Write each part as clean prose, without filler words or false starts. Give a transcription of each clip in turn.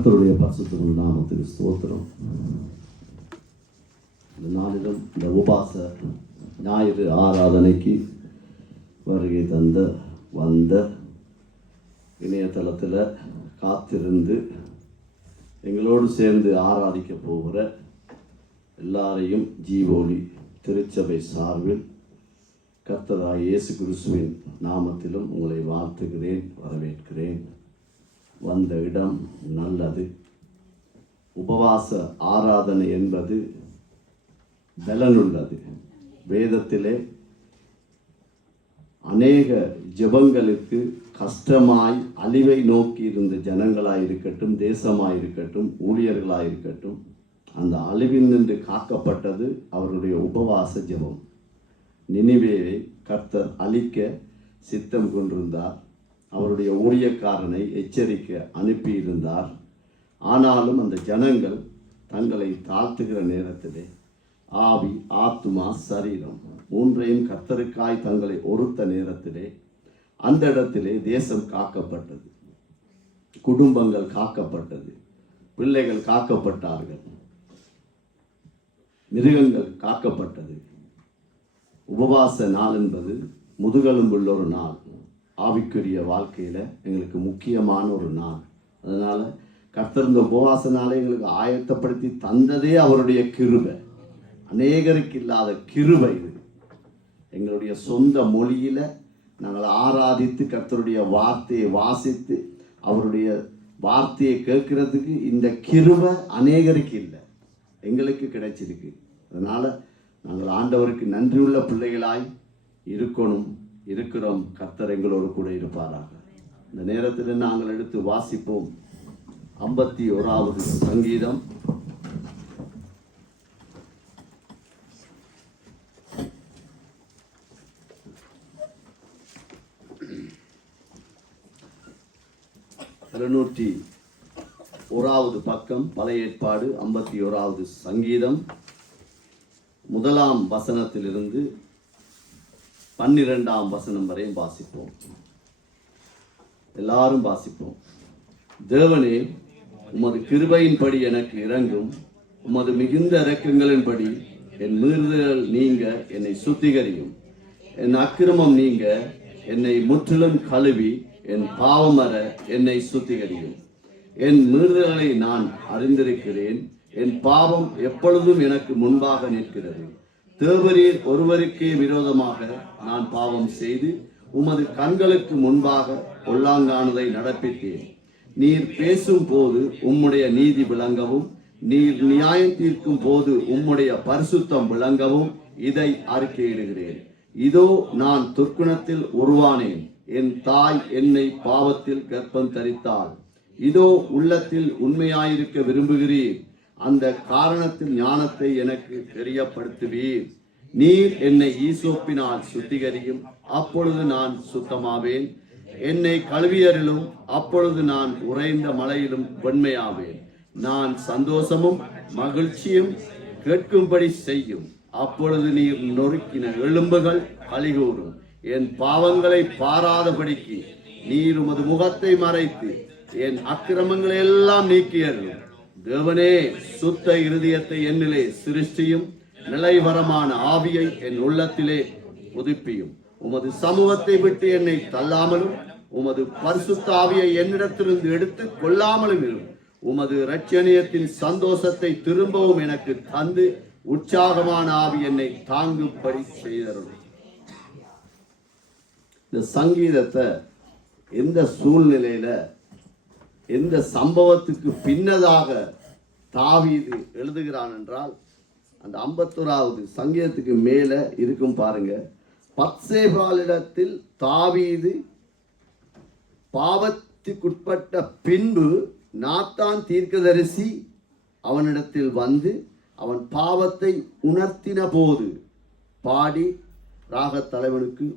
கர்த்தருடைய பரிசுத்த நாமத்துக்கு ஸ்தோத்திரம். இந்த நாளிலும் இந்த உபாச ஞாயிறு ஆராதனைக்கு வருகை வந்த இணையதளத்தில் காத்திருந்து எங்களோடு சேர்ந்து ஆராதிக்க போகிற எல்லாரையும் ஜீவோலி திருச்சபை சார்பில் கர்த்தராகிய இயேசு கிறிஸ்துவின் நாமத்திலும் உங்களை வாழ்த்துகிறேன், வரவேற்கிறேன். வந்த இடம் நல்லது. உபவாச ஆராதனை என்பது பலனுள்ளது. வேதத்திலே அநேக ஜெபங்களுக்கு கஷ்டமாய் அழிவை நோக்கி இருந்த ஜனங்களாயிருக்கட்டும், தேசமாயிருக்கட்டும், ஊழியர்களாயிருக்கட்டும், அந்த அழிவில் நின்று காக்கப்பட்டது அவருடைய உபவாச ஜெபம். நினிவேவை கர்த்தர் அழிக்க சித்தம் கொண்டிருந்தார். அவருடைய ஊழியக்காரனை எச்சரிக்க அனுப்பியிருந்தார். ஆனாலும் அந்த ஜனங்கள் தங்களை தாழ்த்துகிற நேரத்திலே ஆவி, ஆத்துமா, சரீரம் மூன்றையும் கர்த்தருக்காய் தங்களை ஒருத்த நேரத்திலே அந்த இடத்திலே தேசம் காக்கப்பட்டது, குடும்பங்கள் காக்கப்பட்டது, பிள்ளைகள் காக்கப்பட்டார்கள், மிருகங்கள் காக்கப்பட்டது. உபவாச நாள் என்பது முதுகெலும்புள்ள ஒரு நாள். ஆவிக்குரிய வாழ்க்கையில் எங்களுக்கு முக்கியமான ஒரு நாள். அதனால் கர்த்தர் இந்த உபவாச நாளை எங்களுக்கு ஆயத்தப்படுத்தி தந்ததே அவருடைய கிருபை. அநேகருக்கு இல்லாத கிருபை இது. எங்களுடைய சொந்த மொழியில் நாங்கள் ஆராதித்து கர்த்தருடைய வார்த்தையை வாசித்து அவருடைய வார்த்தையை கேட்கறதுக்கு இந்த கிருபை அநேகருக்கு இல்லை, எங்களுக்கு கிடைச்சிருக்கு. அதனால் நாங்கள் ஆண்டவருக்கு நன்றியுள்ள பிள்ளைகளாய் இருக்கிறோம். கர்த்தர் எங்களோடு கூட இருப்பாராக. இந்த நேரத்தில் நாங்கள் எடுத்து வாசிப்போம் 51வது சங்கீதம். பக்கம், பழைய ஏற்பாடு 51வது சங்கீதம் 1ஆம் வசனத்திலிருந்து 12ஆம் வசனம் வரை வாசிப்போம். எல்லாரும் வாசிப்போம். தேவனே, உமது கிருபையின்படி எனக்கு இரங்கும், உமது மிகுந்த இரக்கங்களின்படி என் மீறுதல் நீங்க என்னை சுத்திகரியும், என் அக்கிரமம் நீங்க என்னை முற்றிலும் கழுவி, என் பாவமற என்னை சுத்திகரியும். என் மீறுதல்களை நான் அறிந்திருக்கிறேன், என் பாவம் எப்பொழுதும் எனக்கு முன்பாக நிற்கிறது. தேவரீர் ஒருவருக்கே விரோதமாக நான் பாவம் செய்து உமது கண்களுக்கு முன்பாக பொல்லாங்கானதை நடப்பித்தேன். நீர் பேசும் போது உம்முடைய நீதி விளங்கவும், நீர் நியாயம் தீர்க்கும் போது உம்முடைய பரிசுத்தம் விளங்கவும் இதை அறிக்கையிடுகிறேன். இதோ நான் துர்க்குணத்தில் உருவானேன், என் தாய் என்னை பாவத்தில் கர்ப்பம் தரித்தாள். இதோ உள்ளத்தில் உண்மையாயிருக்க விரும்புகிறீர், அந்த காரணத்தில் ஞானத்தை எனக்கு தெரியப்படுத்துவீர். நீர் என்னை ஈசோப்பினால் சுத்திகரியும், அப்பொழுது நான் சுத்தமாவேன். என்னை கழுவியரிலும், அப்பொழுது நான் உறைந்த மலையிலும் வெண்மையாவேன். நான் சந்தோஷமும் மகிழ்ச்சியும் கேட்கும்படி செய்யும், அப்பொழுது நீர் நொறுக்கின எலும்புகள் கலிகூறும். என் பாவங்களை பாராதபடிக்கு நீர் உமது முகத்தை மறைத்து என் அக்கிரமங்களை எல்லாம் நீக்கியருளும். தேவனே, சுத்த இருதயத்தை என்னிலே சிருஷ்டியும், நிலைவரமான ஆவியை என் உள்ளத்திலே புதுப்பியும். உமது சமூகத்தை விட்டு என்னை தள்ளாமலும், உமது பரிசுத்த ஆவியை என்னிடத்திலிருந்து எடுத்து கொள்ளாமலும் இரும். உமது இரட்சணியத்தின் சந்தோஷத்தை திரும்பவும் எனக்கு தந்து உற்சாகமான ஆவி என்னை தாங்கும்படி செய்தருளும். இந்த சங்கீதத்தை எந்த சூழ்நிலையில, எந்த சம்பவத்துக்கு பின்னதாக தாவீது எழுதுகிறான் என்றால், அந்த 51வது சங்கீதத்துக்கு மேல இருக்கும் பாருங்க. பத்சேபாளிடத்தில் தாவீது பாவத்துக்குட்பட்ட பின்பு நாத்தான் தீர்க்கதரிசி அவனிடத்தில் வந்து அவன் பாவத்தை உணர்த்தின போது பாடி ராக தலைவனுக்கு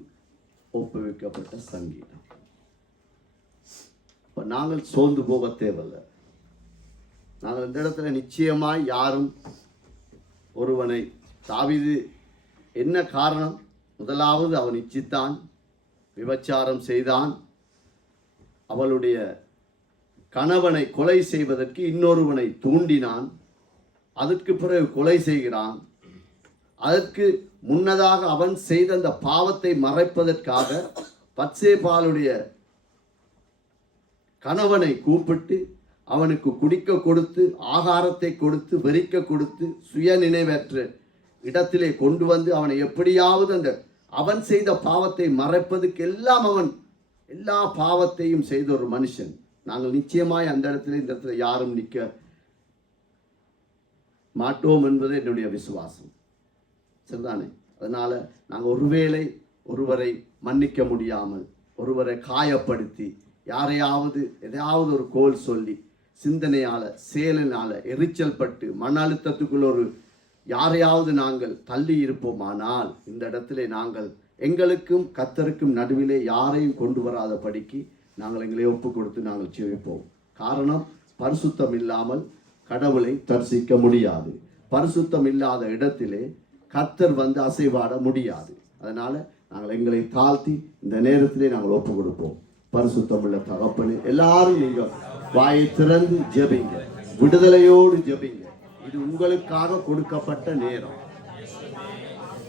ஒப்புவிக்கப்பட்ட சங்கீதம். நாங்கள் சோர்ந்து போக தேவையில்லை. நாங்கள் இந்த இடத்துல நிச்சயமாய் யாரும் ஒருவனை, தாவீது என்ன காரணம்? முதலாவது அவன் இச்சித்தான், விபச்சாரம் செய்தான், அவளுடைய கணவனை கொலை செய்வதற்கு இன்னொருவனை தூண்டினான். அதற்கு பிறகு கொலை செய்கிறான். அதற்கு முன்னதாக அவன் செய்த அந்த பாவத்தை மறைப்பதற்காக பத்சேபாளுடைய கணவனை கூப்பிட்டு அவனுக்கு குடிக்க கொடுத்து, ஆகாரத்தை கொடுத்து, வெறிக்க கொடுத்து, சுய நினைவற்ற இடத்திலே கொண்டு வந்து அவனை எப்படியாவது அந்த அவன் செய்த பாவத்தை மறைப்பதற்கு எல்லாம் அவன் எல்லா பாவத்தையும் செய்த ஒரு மனுஷன். நாங்கள் நிச்சயமாய் அந்த இடத்துல இந்த இடத்துல யாரும் நிற்க மாட்டோம் என்பது என்னுடைய விசுவாசம். சரிதானே? அதனால நாங்கள் ஒருவேளை ஒருவரை மன்னிக்க முடியாமல், ஒருவரை காயப்படுத்தி, யாரையாவது எதையாவது ஒரு கோல் சொல்லி, சிந்தனையால செயலினால எரிச்சல் பட்டு மன அழுத்தத்துக்குள்ள ஒரு யாரையாவது நாங்கள் தள்ளி இருப்போமானால், இந்த இடத்திலே நாங்கள் எங்களுக்கும் கர்த்தருக்கும் நடுவிலே யாரையும் கொண்டு வராத படிக்கு நாங்கள் எங்களை ஒப்பு கொடுத்து நாங்கள் ஜெபிப்போம். காரணம், பரிசுத்தம் இல்லாமல் கடவுளை தரிசிக்க முடியாது. பரிசுத்தம் இல்லாத இடத்திலே கர்த்தர் வந்து அசைவாட முடியாது. அதனால நாங்கள் எங்களை தாழ்த்தி இந்த நேரத்திலே நாங்கள் ஒப்பு கொடுப்போம். பரிசுத்தம் உள்ள தகப்பனே, எல்லாரும் நீங்கள் வாயை திறந்து ஜெபிங்க, விடுதலையோடு ஜெபிங்க. இது உங்களுக்காக கொடுக்கப்பட்ட நேரம்.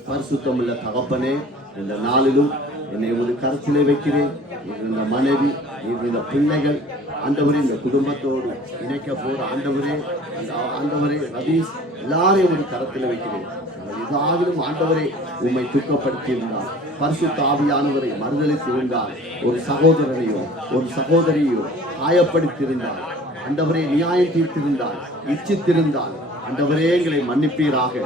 பரிசுத்தம் உள்ள தகப்பனே, இந்த நாளிலும் என்னை ஒரு கருத்திலே வைக்கிறேன். இந்த மனைவி, இந்த பிள்ளைகள், ஆண்டவரே, இந்த குடும்பத்தோடு இணைக்க போற ஆண்டவரே, ஆண்டவரே ரதீஷ், எல்லாரையும் ஒரு கரத்தில் வைக்கிறேன். இதாகிலும் ஆண்டவரை உம்மை துக்கப்படுத்தி இருந்தால், பரிசுத்த ஆவியானவரை மறுதளித்து இருந்தால், ஒரு சகோதரனையோ ஒரு சகோதரியோ காயப்படுத்தியிருந்தால், ஆண்டவரே நியாயம் தீர்த்திருந்தால், இச்சித்திருந்தால், ஆண்டவரே எங்களை மன்னிப்பீராக.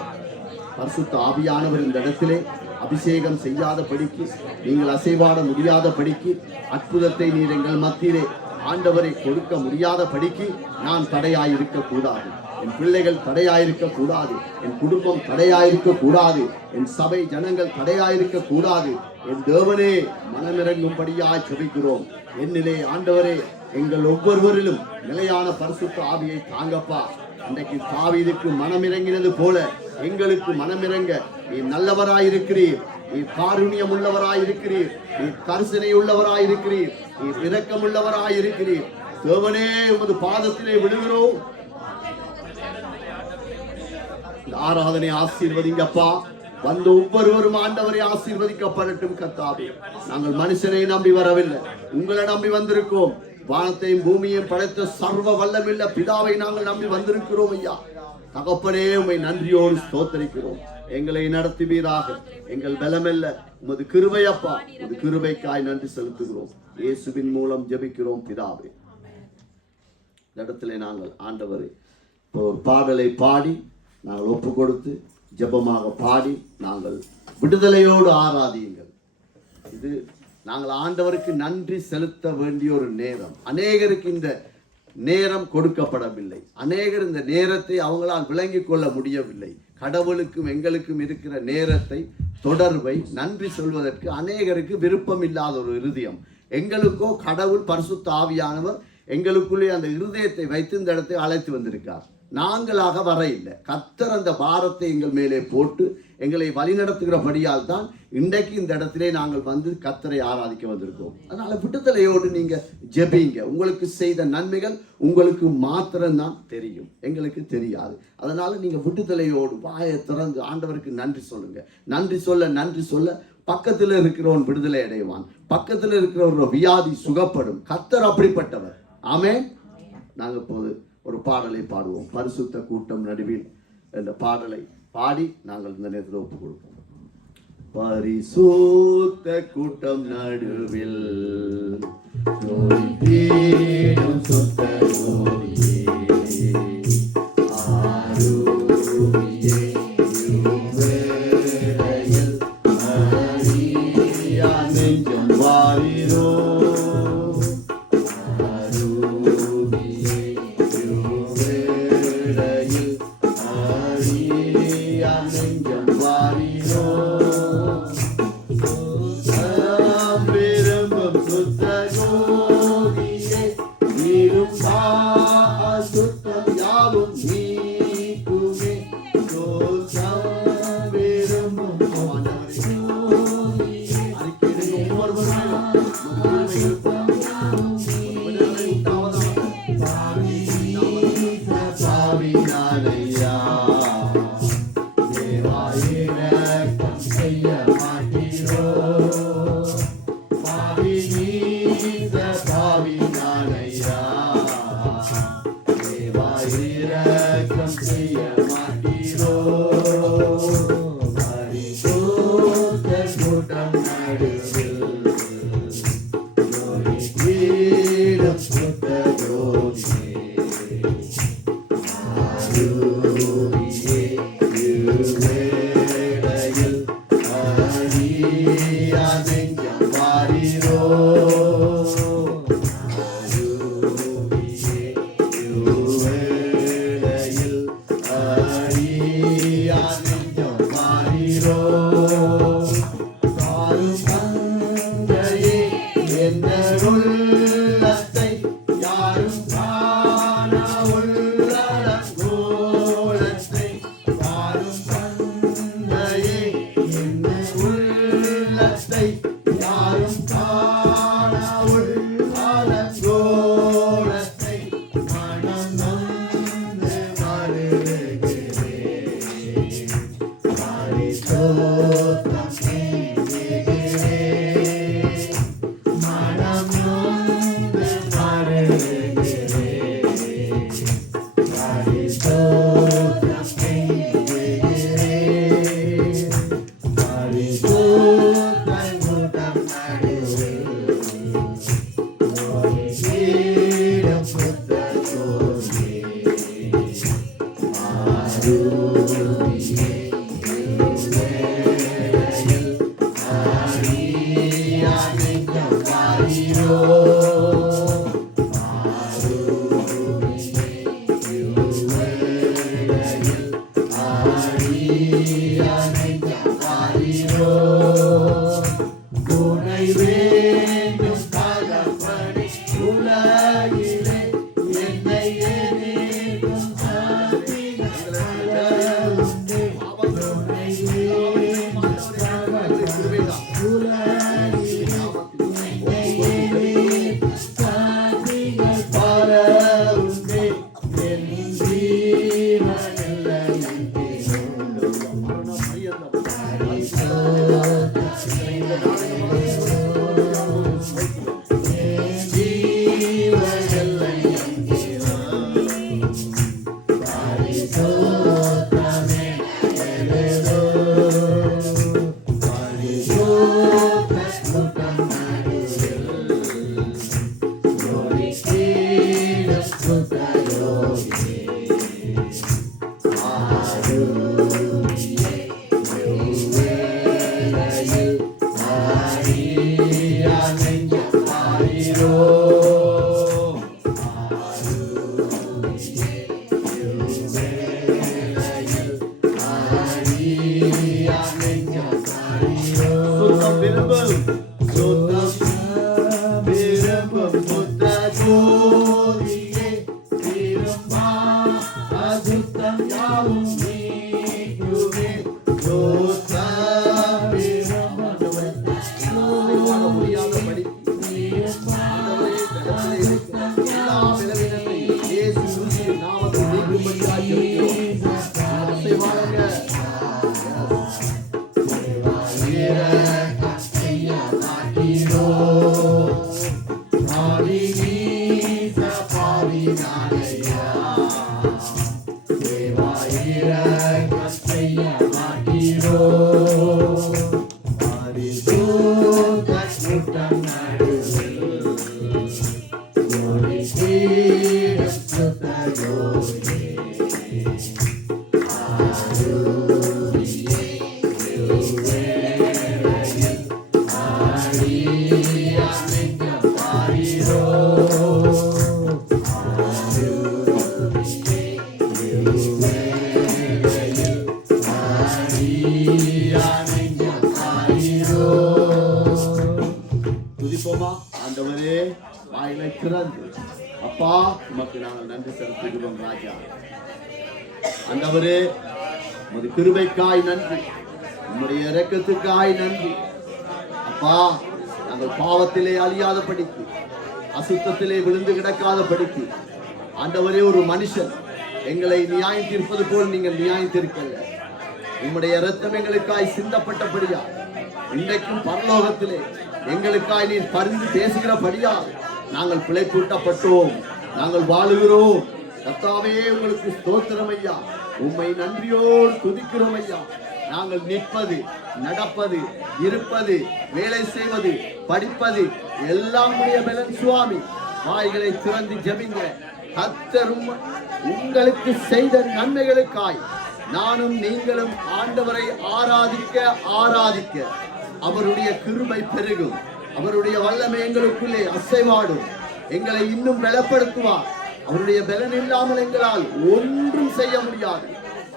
பரிசுத்த ஆவியானவர் இந்த இடத்திலே அபிஷேகம் செய்யாத படிக்கு, நீங்கள் அசைவாட முடியாத படிக்கு, அற்புதத்தை நீர் எங்கள் மத்தியிலே ஆண்டவரை கொடுக்க முடியாத படிக்கு நான் தடையாயிருக்க கூடாது. என் பிள்ளைகள் தடையாயிருக்க கூடாது. என் குடும்பம் தடையாயிருக்க கூடாது. என் சபை ஜனங்கள் தடையாயிருக்க கூடாது. என் தேவனே, மனமிறங்கும்படியாய் ஜெபிக்கிறோம். என்னிலே ஆண்டவரே, எங்கள் ஒவ்வொருவரிலும் நிலையான பரிசுத்த ஆவியை தாங்கப்பா. இன்றைக்கு தாவீதுக்கு மனமிறங்கினது போல எங்களுக்கு மனமிறங்க நீர் நல்லவராயிருக்கிறீர். நீர் காருண்யம் உள்ளவராயிருக்கிறீர். நீர் கரிசனை உள்ளவராயிருக்கிறீர். நீர் இரக்கம் உள்ளவராயிருக்கிறீர். தேவனே, உமது பாதத்திலே விழுகிறோம். ஆராதனை ஆசீர்வதிங்கப்பா. வந்த ஒவ்வொருவரும் ஆண்டவரை ஆசீர்வதிக்கப்படட்டும் கர்த்தாவே. நாங்கள் மனுஷனை நம்பி வரவில்லை, உங்களை நம்பி வந்திருக்கோம். வானத்தையும் பூமியையும் படைத்த சர்வ வல்லமில்ல பிதாவை நாங்கள் நம்பி வந்திருக்கிறோம் ஐயா. தகப்பனே, உம்மை நன்றியோடு ஸ்தோத்திரிக்கிறோம். எங்களை நடத்துவீராக. எங்கள் பலமல்ல, உமது கிருபையப்பா. உமது கிருபைக்காய் நன்றி செலுத்துகிறோம். இயேசுவின் மூலம் ஜெபிக்கிறோம் பிதாவே. இந்த இடத்திலே நாங்கள் ஆண்டவரை இப்போ ஒரு பாடலை பாடி நாங்கள் ஒப்பு கொடுத்து ஜெபமாக பாடி நாங்கள் விடுதலையோடு ஆராதியுங்கள். இது நாங்கள் ஆண்டவருக்கு நன்றி செலுத்த வேண்டிய ஒரு நேரம். அநேகருக்கு இந்த நேரம் கொடுக்கப்படவில்லை. அநேகர் இந்த நேரத்தை அவங்களால் விளங்கிக் கொள்ள முடியவில்லை. கடவுளுக்கும் எங்களுக்கும் இருக்கிற நேரத்தை, தொடர்பை, நன்றி சொல்வதற்கு அநேகருக்கு விருப்பம் இல்லாத ஒரு இருதயம். எங்களுக்கோ கடவுள் பரிசுத்த ஆவியானவர் எங்களுக்குள்ளே அந்த இருதயத்தை வைத்து இந்த இடத்தை அழைத்து வந்திருக்கார். நாங்களாக வர இல்லை. கர்த்தர் அந்த பாரத்தை எங்கள் மேலே போட்டு எங்களை வழிநடத்துகிறபடியால் தான் இன்றைக்கு இந்த இடத்திலே நாங்கள் வந்து கர்த்தரை ஆராதிக்க வந்திருக்கோம். அதனால விடுதலையோடு நீங்க ஜெபிங்க. உங்களுக்கு செய்த நன்மைகள் உங்களுக்கு மாத்திரம்தான் தெரியும், எங்களுக்கு தெரியாது. அதனால நீங்க விடுதலையோடு வாயை திறந்து ஆண்டவருக்கு நன்றி சொல்லுங்க. நன்றி சொல்ல பக்கத்தில் இருக்கிறவன் விடுதலை அடைவான். பக்கத்தில் இருக்கிறவரோட வியாதி சுகப்படும். கர்த்தர் அப்படிப்பட்டவர். ஆமென். நாங்கள் இப்போது ஒரு பாடலை பாடுவோம். பரிசுத்த கூட்டம் நடுவில் என்ற பாடலை பாடி நாங்கள் இந்த நேரத்தில் ஒப்புக் கொடுப்போம். பரிசுத்த கூட்டம் நடுவில் சுத்த நெஞ்சம் வாரிரோ பாவி நானையா தேவா இரக்கம் செய்ய மாட்டீரோ பாவி நீத பாவி நானையா தேவா இரக்கம் செய்ய மாட்டீரோ பரிசுத்த கூட்டம் நடுவில் வீடம் சுத்த ஜோதியே ஆருவியே இருவேளையில் அடியா நெஞ்சம் வாரீரோ ஆருவியே இருவேளையில் அடியா நெஞ்சம் வாரீரோ காரும் தந்தையே என்ற உள்ளத்தை யாரும் காணா உள்ளடங்கோலத்தை காரும் தந்தையே என்ற உள்ளத்தை யாரும் காணா உள்ளடங்கோலத்தை மனம் நொந்து மருளுகிறேன் பரிசுத்தம் செய்கிறேன் மனம் நொந்து மருளுகிறேன் பரிசுத்தம் செய்கிறேன் பரிசுத்த கூட்டம் நடுவில் வீடம் சுத்த ஜோதியே ஆருவியே இருவேளையில் அடியா நெஞ்சம் வாரீரோ ஆருவியே இருவேளையில் அடியா நெஞ்சம் வாரீரோ துணை வேண்டும் தகப்பனே உலகிலே என்னை எதிர்க்கும் சக்திகள் உண்டு துணை வேண்டும் தகப்பனே உலகிலே என்னை எதிர்க்கும் சக்திகள் பல உண்டு என் ஜீவனில் துதிப்போமா? ஆண்டவரே, வாயிலை திறந்து அப்பா உமக்கு நாங்கள் நன்றி செலுத்துகிறோம் ராஜா. ஆண்டவரே, உமது கிருபைக்காய் நன்றி, உம்முடைய இரக்கத்துக்காய் நன்றி அப்பா. நாங்கள் பாவத்திலே அழியாத படிக்கு, அசுத்தத்திலே விழுந்து கிடக்காத படிக்கு ஆண்டவரே, ஒரு மனுஷன் எங்களை நியாயம் தீர்ப்பது போல் நீங்கள் நியாயம் தீர்க்கல. உம்முடைய இரத்தம் எங்களுக்காய் சிந்தப்பட்டபடியா இன்றைக்கும் பரலோகத்திலே எங்களுக்காய் நீர் பரிந்து பேசுகிறபடியா நாங்கள் பிழைப்பூட்டப்பட்டோம், நாங்கள் வாழுகிறோம். கர்த்தாவே உங்களுக்கு ஸ்தோத்திரம் ஐயா. உம்மை நன்றியோடு துதிக்கிறோம் ஐயா. நாங்கள் நிற்பது, நடப்பது, இருப்பது, வேலை செய்வது, படிப்பது எல்லாம் உடைய பலன் சுவாமி. வாய்களை திறந்து ஜெபிங்க. கர்த்தர் உங்களுக்கு செய்த நன்மைகளுக்காய் நானும் நீங்களும் ஆண்டவரை ஆராதிக்க ஆராதிக்க அவருடைய கிருபை பெருகும். அவருடைய வல்லமை எங்களுக்குள்ளே அசைவாடும். எங்களை இன்னும் பலப்படுத்துவார். அவருடைய பலன் இல்லாமல் எங்களால் ஒன்றும் செய்ய முடியாது.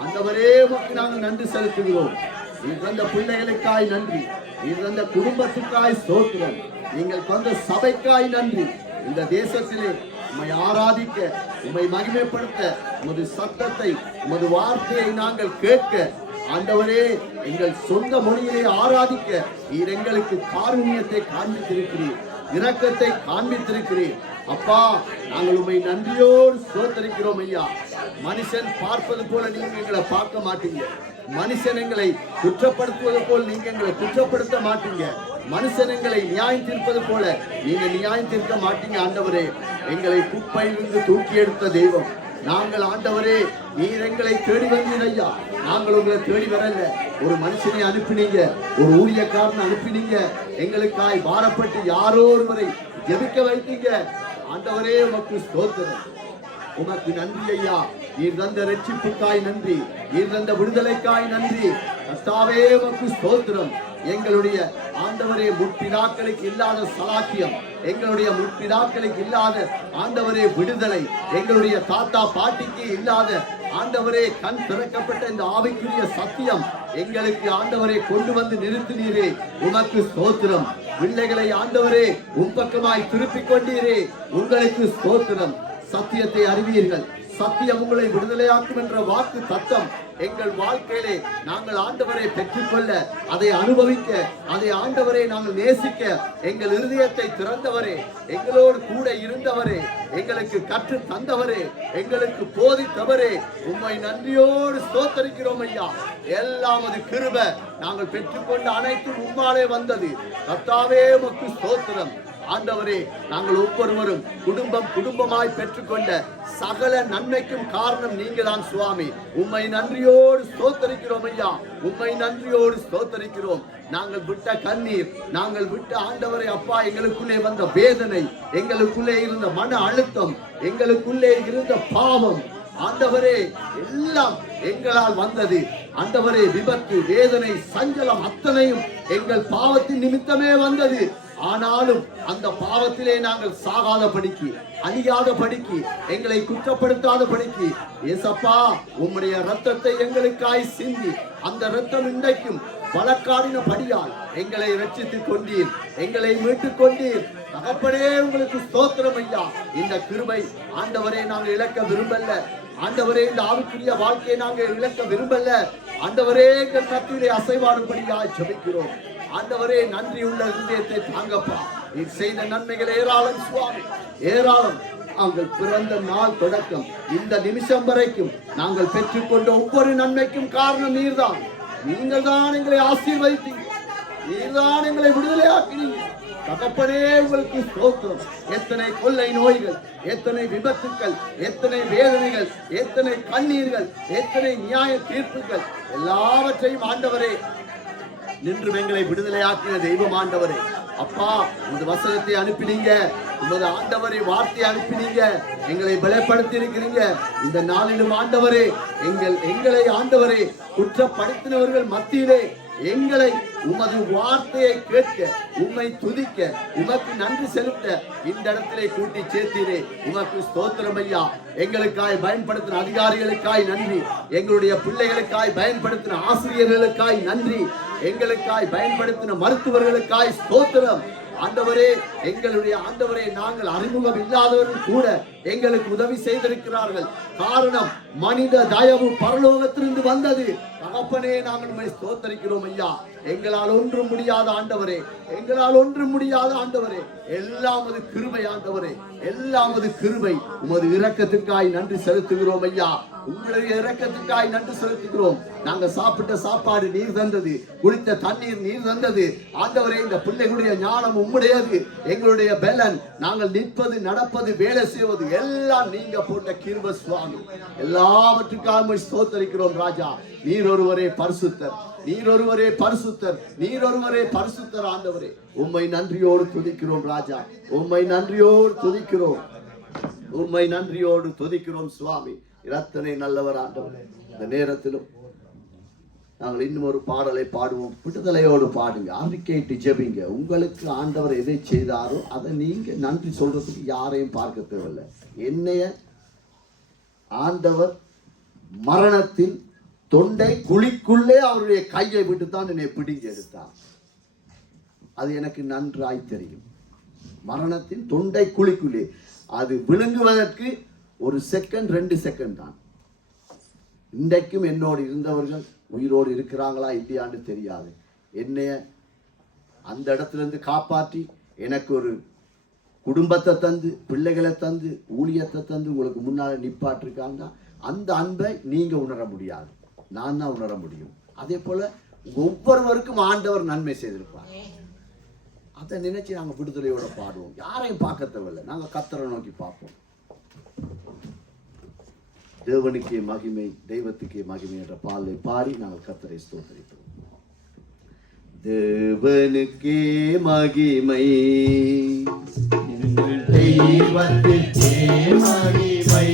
ஆண்டவரே உமக்கு நாங்கள் நன்றி செலுத்துகிறோம். நீர் தந்த பிள்ளைகளுக்காய் நன்றி, நீர் தந்த குடும்பத்துக்காய் ஸ்தோத்திரம், நீங்கள் தந்த சபைக்காய் நன்றி. இந்த தேசத்திலே உம்மை ஆராதிக்க, உம்மை மகிமைப்படுத்த, உமது சத்தத்தை, உமது வார்த்தையை நாங்கள் கேட்க, ஆண்டவரே எங்கள் சொந்த மொழியிலே ஆராதிக்க நீர் எங்களுக்கு காருண்யத்தை காண்பித்திருக்கிறீர், இரக்கத்தை காண்பித்திருக்கிறீர். அப்பா, நாங்கள் உம்மை நன்றியோடு ஸ்தோத்திரிக்கிறோம் ஐயா. மனுஷன் பார்ப்பது போல நீங்க எங்களை பார்க்க மாட்டீங்க. மனுஷன் எங்களை குற்றப்படுத்துவது போல் நீங்க எங்களை குற்றப்படுத்த மாட்டீங்க. மனுஷன் எங்களை நியாயம் தீர்ப்பது போல நீங்க நியாயம் தீர்க்க மாட்டீங்க. ஆண்டவரே, எங்களை குப்பையிலிருந்து தூக்கி எடுத்த தெய்வம் நாங்கள். ஆண்டவரே, நீர் எங்களை தேடி வந்தீர் ஐயா. நாங்கள் உங்களை தேடி வரல. ஒரு மனுஷனை அனுப்பினீங்க, ஒரு ஊழியக்காரனை அனுப்பினீங்க. எங்களுக்காய் பாரப்பட்டு யாரோ ஒருவரை ஜெபிக்க வைத்தீங்க. ஆண்டவரே, உமக்கு ஸ்தோத்திரம், உமக்கு நன்றி ஐயா. நீர் தந்த ரட்சிப்புக்காய் நன்றி, நீர் தந்த விடுதலைக்காய் நன்றி. கர்த்தாவே, உமக்கு ஸ்தோத்திரம். எங்களுடைய ஆண்டவரே முற்பிதாக்களுக்கு இல்லாத சலாக்கியம், எங்களுடைய முற்பிதாக்களுக்கு இல்லாத ஆண்டவரே விடுதலை, எங்களுடைய தாத்தா பாட்டிக்கு இல்லாத ஆண்டவரே கண் திறக்கப்பட்ட இந்த ஆவிக்குரிய சத்தியம் எங்களுக்கு ஆண்டவரே கொண்டு வந்து நிறுத்தினீரே. உமக்கு ஸ்தோத்திரம். பிள்ளைகளை ஆண்டவரே உம்பக்கமாய் திருப்பிக் கொண்டீரே. உங்களுக்கு ஸ்தோத்திரம். சத்தியத்தை அறிவீர்கள், சத்தியம் உங்களை விடுதலையாக்கும் என்ற வாக்கு தத்தம் எங்கள் வாழ்க்கையிலே நாங்கள் ஆண்டவரை பெற்றுக்கொள்ள, அதை அனுபவிக்க, அதை ஆண்டவரை நாங்கள் நேசிக்க எங்கள் இருதயத்தை திறந்தவரே, எங்களோடு கூட இருந்தவரே, எங்களுக்கு கற்று தந்தவரே, எங்களுக்கு போதித்தவரே, உம்மை நன்றியோடு ஸ்தோத்தரிக்கிறோம் ஐயா. எல்லாம் அது கிருபை. நாங்கள் பெற்றுக்கொண்ட அனைத்தும் உம்மாலே வந்தது. கர்த்தாவே, உமக்கு ஸ்தோத்திரம். ஆண்டவரே, நாங்கள் ஒவ்வொருவரும் குடும்பமாய் பெற்றுக்கொண்ட சகல நன்மைக்கும் காரணம் நீங்க தான் சுவாமி. உம்மை நன்றியோடு ஸ்தோத்தரிக்கிறோம் ஐயா. உம்மை நன்றியோடு ஸ்தோத்தரிக்கிறோம். நாங்கள் விட்ட கண்ணீர், நாங்கள் விட்ட ஆண்டவரே அப்பா, எங்களுக்குள்ளே வந்த வேதனை, எங்களுக்குள்ளே இருந்த மன அழுத்தம், எங்களுக்குள்ளே இருந்த பாவம், ஆண்டவரே எல்லாம் எங்களால் வந்தது. ஆண்டவரே, விபத்து, வேதனை, சஞ்சலம் அத்தனையும் எங்கள் பாவத்தின் நிமித்தமே வந்தது. ஆனாலும் அந்த பாவத்திலே நாங்கள் சாகாத படிக்கு, அழியாத படிக்கு, எங்களை குற்றப்படுத்தாத படிக்கு ஏசப்பா உம்முடைய இரத்தத்தை எங்களுக்காய் சிந்தி, அந்த இரத்தம் இன்றைக்கும் வழக்காடின படியால் எங்களை ரட்சித்துக் கொண்டீர், எங்களை மீட்டுக் கொண்டீர். தகப்பனே, உங்களுக்கு ஸ்தோத்திரம் ஐயா. இந்த கிருபை ஆண்டவரே நாங்கள் இழக்க விரும்பல. ஆண்டவரே, இந்த ஆவிக்குரிய வாழ்க்கையை நாங்கள் இழக்க விரும்பல. ஆண்டவரே, எங்கள் மத்தியிலே அசைவாடும்படியாய் ஜெபிக்கிறோம். ஆண்டவரே, நன்றி உள்ள இருதயத்தை தாங்கப்பா. நீர் செய்த நன்மைகள் ஏராளம் சுவாமி, ஏராளம். நாங்கள் பிறந்த நாள் தொடக்கம் இந்த நிமிஷம் வரைக்கும் நாங்கள் பெற்றுக்கொண்ட ஒவ்வொரு நன்மைக்கும் காரணம் நீர்தான். நீங்கள் தான் எங்களை ஆசீர்வதித்தீங்க, நீர்தான் எங்களை விடுதலையாக்கினீங்க. தகப்பனே, உங்களுக்கு ஸ்தோத்திரம். எத்தனை கொள்ளை நோய்கள், எத்தனை விபத்துக்கள், எத்தனை வேதனைகள், எத்தனை கண்ணீர்கள், எத்தனை நியாய தீர்ப்புகள் எல்லாவற்றையும் ஆண்டவரே நின்று எங்களை விடுதலையாக்கின தெய்வம் ஆண்டவரே. அப்பா, உமது வசனத்தை அனுப்பினீங்க, உமது ஆண்டவரை வார்த்தையை அனுப்பினீங்க, எங்களை பலப்படுத்தி இருக்கிறீங்க. இந்த நாளிலும் ஆண்டவரே, எங்களை ஆண்டவரே குற்றப்படுத்தினவர்கள் மத்தியிலே எங்களை உமது வார்த்தையை கேட்க, உம்மை துதிக்க, உமக்கு நன்றி செலுத்த இந்த இடத்திலே கூட்டி சேர்த்தீரே. உமக்கு ஸ்தோத்திரம் ஐயா. எங்களுக்காய் பயன்படுத்தின அதிகாரிகளுக்காய் நன்றி, எங்களுடைய பிள்ளைகளுக்காய் பயன்படுத்தின ஆசிரியர்களுக்காய் நன்றி, எங்களுக்காய் பயன்படுத்தின மருத்துவர்களுக்காய் ஸ்தோத்திரம். ஆண்டவரே, எங்களுடைய ஆண்டவரே, நாங்கள் அறிமுகம் இல்லாதவர்கள் கூட எங்களுக்கு உதவி செய்திருக்கிறார்கள். காரணம் மனித தயவு பரலோகத்திலிருந்து வந்தது. தகப்பனே, நாங்கள் உம்மை ஸ்தோத்தரிக்கிறோம் ஐயா. எங்களால் ஒன்றும் முடியாத ஆண்டவரே, எங்களால் ஒன்றும் முடியாத ஆண்டவரே, எல்லாம் அது கிருபை ஆண்டவரே, எல்லாம் அது கிருபை. உமது இரக்கத்துக்காய் நன்றி செலுத்துகிறோம் ஐயா. உங்களுடைய இரக்கத்துக்காய் நன்றி செலுத்துகிறோம். நாங்கள் சாப்பிட்ட சாப்பாடு நீர் தந்தது, குடித்த தண்ணீர் நீர் தந்தது ஆண்டவரே. இந்த பிள்ளைகளுடைய ஞானம் உம்முடையது, எங்களுடைய பலன், நாங்கள் நிற்பது, நடப்பது, வேலை செய்வது எல்லாம் நீங்க போட்ட கிருபை சுவாமி. எல்லாவற்றுக்காக ஸ்தோத்தரிக்கிறோம் ராஜா. நீர் ஒருவரே பரிசுத்தர், நீர் ஒருவரே பரிசுத்தர், நீர் ஒருவரே பரிசுத்தர் ஆண்டவரே. உம்மை நன்றியோடு துதிக்கிறோம் ராஜா, உம்மை நன்றியோடு துதிக்கிறோம், உம்மை நன்றியோடு துதிக்கிறோம் சுவாமி. இரத்தனை நல்லவர் ஆண்டவரே. இந்த நேரத்திலும் நாங்கள் இன்னும் ஒரு பாடலை பாடுவோம். விடுதலையோடு பாடுங்க, அறிக்கையிட்டு ஜெபிங்க. உங்களுக்கு ஆண்டவர் எதை செய்தாரோ அதை நீங்க நன்றி சொல்றதுக்கு யாரையும் பார்க்க தேவையில்லை. என்னைய ஆண்டவர் மரணத்தின் தொண்டை குழிக்குள்ளே அவருடைய கையை விட்டு தான் என்னை பிடிங்கி எடுத்தார். அது எனக்கு நன்றாய் தெரியும். மரணத்தின் தொண்டை குழிக்குள்ளே அது விழுங்குவதற்கு ஒரு செகண்ட் 2 செகண்ட் தான். இன்றைக்கும் என்னோடு இருந்தவர்கள் உயிரோடு இருக்கிறாங்களா இல்லையான்னு தெரியாது. என்னைய அந்த இடத்துலேருந்து காப்பாற்றி எனக்கு ஒரு குடும்பத்தை தந்து, பிள்ளைகளை தந்து, ஊழியத்தை தந்து உங்களுக்கு முன்னால் நிப்பாட்டிருக்காங்க. அந்த அன்பை நீங்க உணர முடியாது, நான் தான் உணர முடியும். அதே போல ஒவ்வொருவருக்கும் ஆண்டவர் நன்மை செய்திருப்பார். அதை நினைச்சு நாங்கள் விடுதலையோட பாடுவோம். யாரையும் பார்க்க தேவையில்லை, நாங்கள் கர்த்தரை நோக்கி பார்ப்போம். தேவனுக்கே மகிமை, தெய்வத்துக்கே மகிமை என்ற பாடலை பாடி நாங்கள் கர்த்தரை ஸ்தோத்திரிப்போம். தேவனுக்கே மகிமை, தெய்வத்துக்கே மகிமை,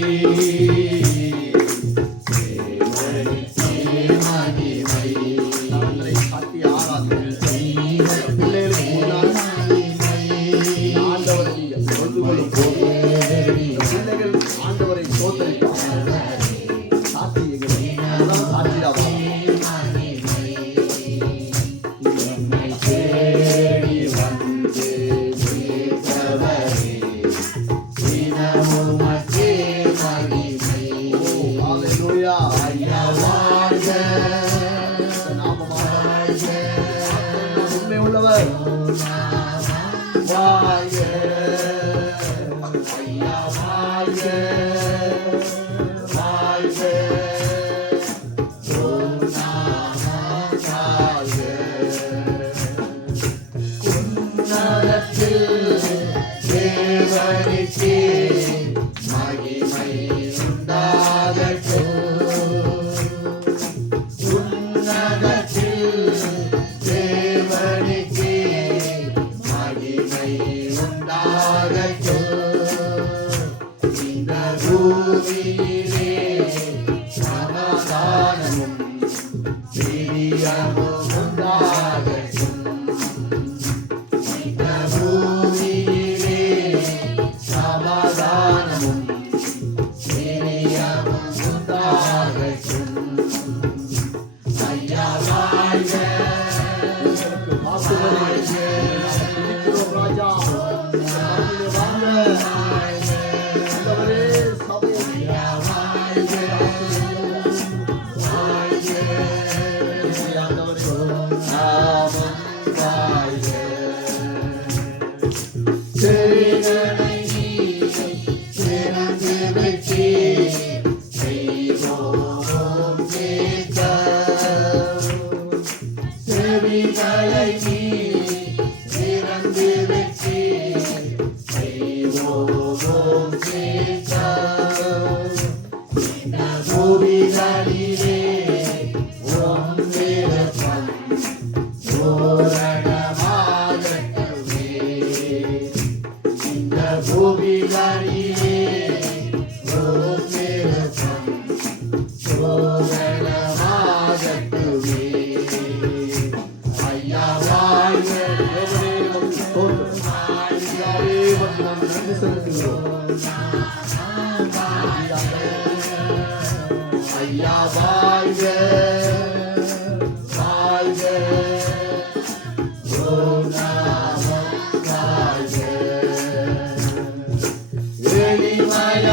My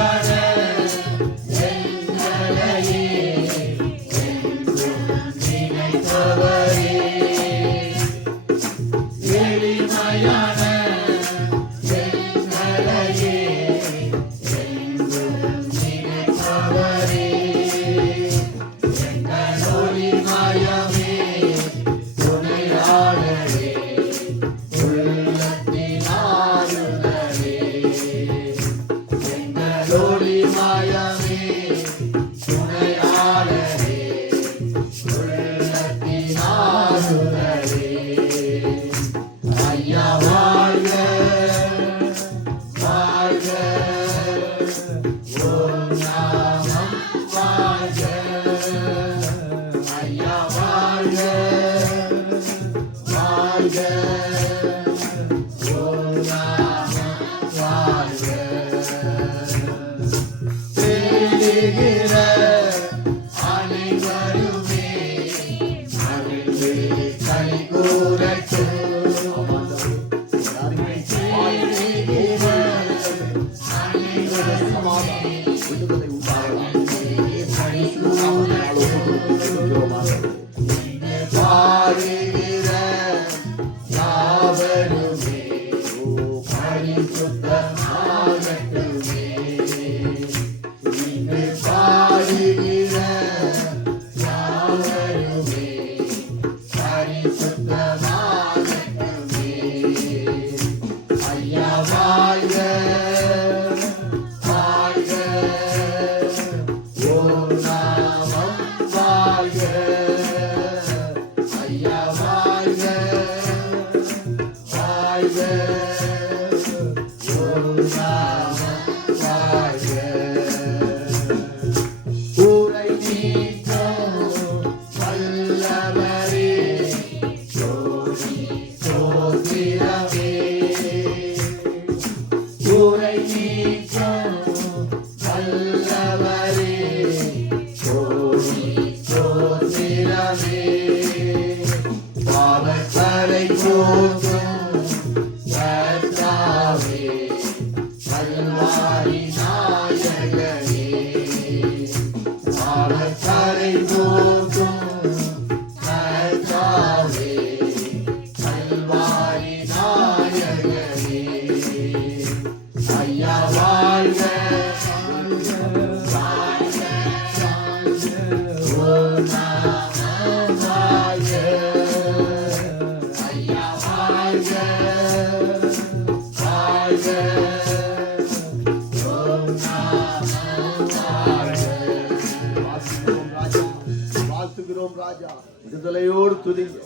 விடுதலையோடு துதிங்க.